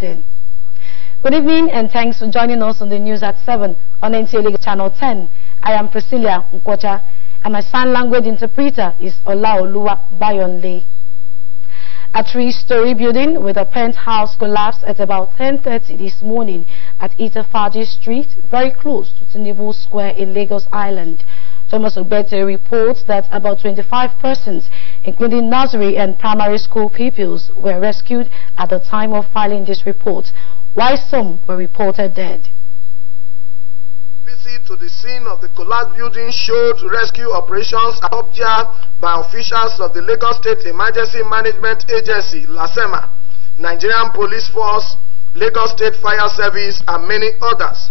Good evening and thanks for joining us on the news at 7 on NTA Lagos Channel 10. I am Priscilla Nkwocha and my sign language interpreter is Olaoluwa Bayonle. A three-story building with a penthouse collapsed at about 10:30 this morning at Itafaji Street, very close to Tinubu Square in Lagos Island. Thomas Ogbete reports that about 25 persons, including nursery and primary school pupils, were rescued at the time of filing this report, while some were reported dead. Visit to the scene of the collapsed building showed rescue operations at Obja by officials of the Lagos State Emergency Management Agency, LASEMA, Nigerian Police Force, Lagos State Fire Service, and many others.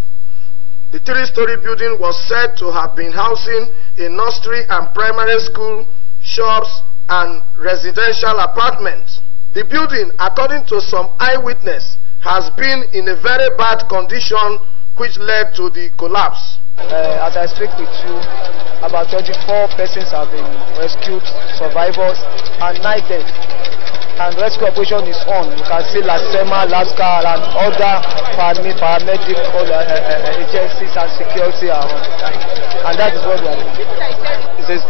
The three-story building was said to have been housing a nursery and primary school, shops, and residential apartments. The building, according to some eyewitness, has been in a very bad condition, which led to the collapse. As I speak with you, about 24 persons have been rescued, survivors, and 9 dead. And rescue operation is on. You can see LASEMA, LASCA, and other paramedical agencies and security are on. And that is what we are doing. It's a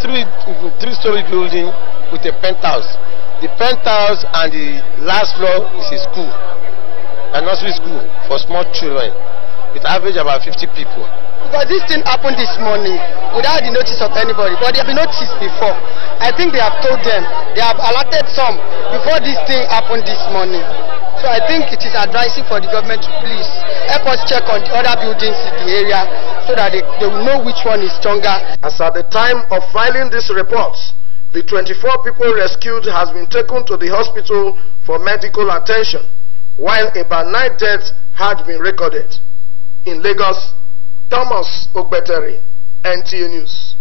three-story building with a penthouse. The penthouse and the last floor is a school, a nursery school for small children. It average about 50 people. Because this thing happened this morning without the notice of anybody, but they have been noticed before. I think they have told them, they have alerted some before this thing happened this morning. So I think it is advising for the government to please help us check on the other buildings in the area so that they will know which one is stronger. As at the time of filing these reports, the 24 people rescued has been taken to the hospital for medical attention, while about 9 deaths had been recorded. In Lagos, Thomas Ogbete, NTA News.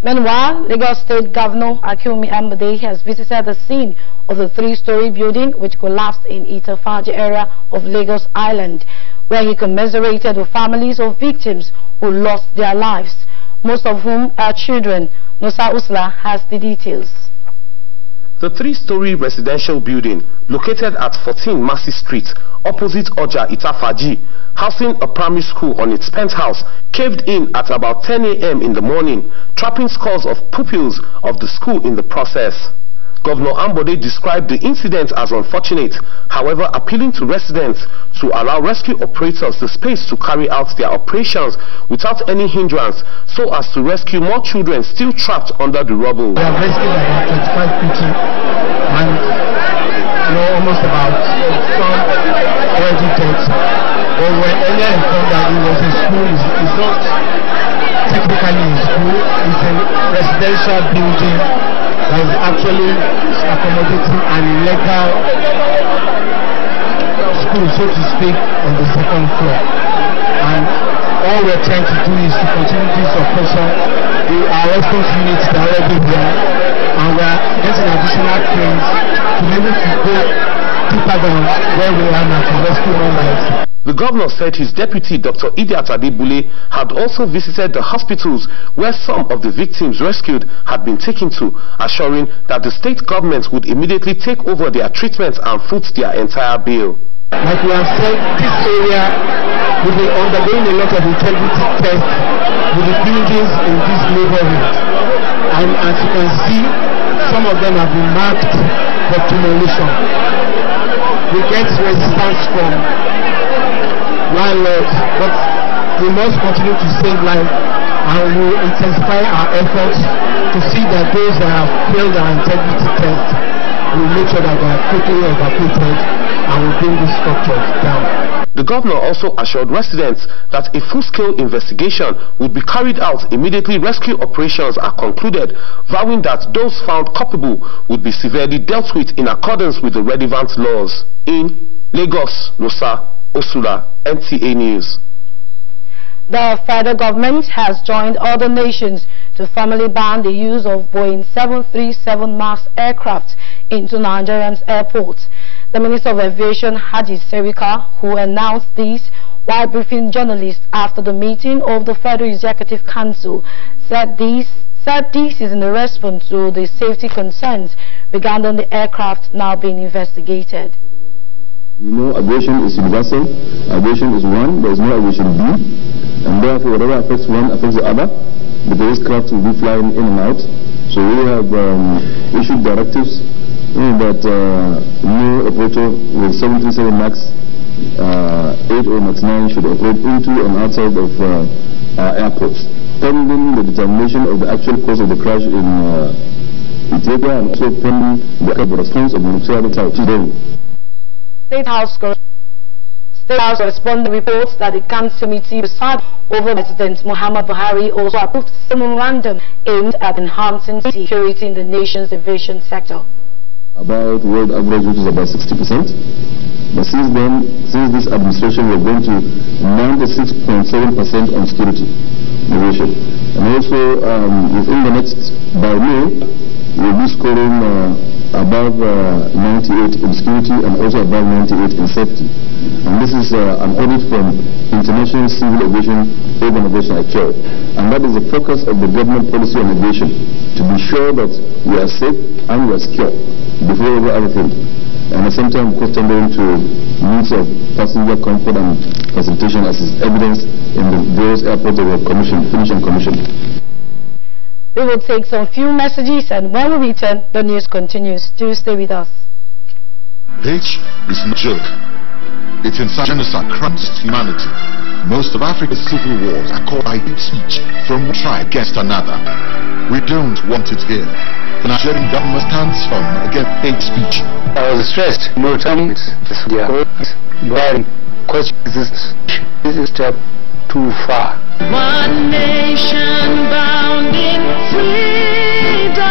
Meanwhile, Lagos State Governor Akinwumi Ambode has visited the scene of the three-story building which collapsed in Itafaji area of Lagos Island, where he commiserated with families of victims who lost their lives, most of whom are children. Nosa Usla has the details. The three-story residential building located at 14 Massey Street, opposite Oja Itafaji, housing a primary school on its penthouse, caved in at about 10 a.m. in the morning, trapping scores of pupils of the school in the process. Governor Ambode described the incident as unfortunate, however appealing to residents to allow rescue operators the space to carry out their operations without any hindrance so as to rescue more children still trapped under the rubble. We have rescued about 25 people and almost about some already dead. But we were earlier informed that it was a school, it's not technically a school, it's a residential building that is actually accommodating an illegal school, so to speak, on the second floor. And all we're trying to do is to continue this operation. Our response units are already here, and we're getting additional cranes to be able to go deeper down where we are now to rescue more lives. The governor said his deputy, Dr. Idiat Adebule, had also visited the hospitals where some of the victims rescued had been taken to, assuring that the state government would immediately take over their treatment and foot their entire bill. Like we have said, this area will be undergoing a lot of integrity tests with the buildings in this neighborhood. And as you can see, some of them have been marked for demolition. We get resistance from landlords, but we must continue to save life, and we will intensify our efforts to see that those that have failed our integrity test, we will make sure that they are quickly evacuated and will bring these structures down. The governor also assured residents that a full-scale investigation would be carried out immediately rescue operations are concluded, vowing that those found culpable would be severely dealt with in accordance with the relevant laws. In Lagos, Nosa Usla, NTA News. The federal government has joined other nations to formally ban the use of Boeing 737 MAX aircraft into Nigerians' airports. The Minister of Aviation, Haji Serika, who announced this while briefing journalists after the meeting of the Federal Executive Council, said this is in response to the safety concerns regarding the aircraft now being investigated. You know, aviation is universal. Aviation is one. There is no aviation B. And therefore, whatever affects one affects the other. Because aircraft will be flying in and out. So we have issued directives that no operator with 737 MAX 8 or MAX 9 should operate into and outside of our airports, pending the determination of the actual cause of the crash in Ethiopia, and also pending the response of the Ministerial today. State House correspondent reports that the Camps Committee presided over President Muhammad Buhari also approved a memorandum aimed at enhancing security in the nation's aviation sector. About world average, which is about 60%. But since then, since this administration, we're going to 96.7% on security aviation. And also, within the next, by May, we'll be scoring above 98 in security and also above 98 in safety. And this is an audit from International Civil Aviation Organization, ICAO. And that is the focus of the government policy on aviation, to be sure that we are safe and we are secure before every other thing. And at the same time, of course, tendering to needs of passenger comfort and facilitation, as is evidenced in the various airports that were finished and commissioned. We will take some few messages, and when we return, the news continues. Do stay with us. Hate is no joke. Its genocide crimes humanity. Most of Africa's civil wars are caused by hate speech from one tribe against another. We don't want it here. The Nigerian government stands firm against hate speech. I was stressed. No time. But question is this is step too far. One nation bound in freedom,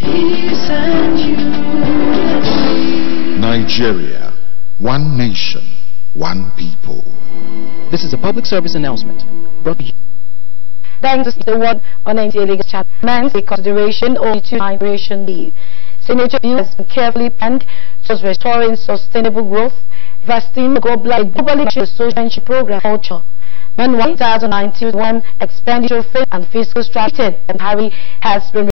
peace and unity. Nigeria, one nation, one people. This is a public service announcement brought to you. Thanks to the one on NTA Legal Chat. Man's consideration only to migration leave. Senator view has been carefully planned towards restoring sustainable growth, investing globally to the social program culture. Meanwhile, 2019 expenditure and fiscal strategy and Harry has been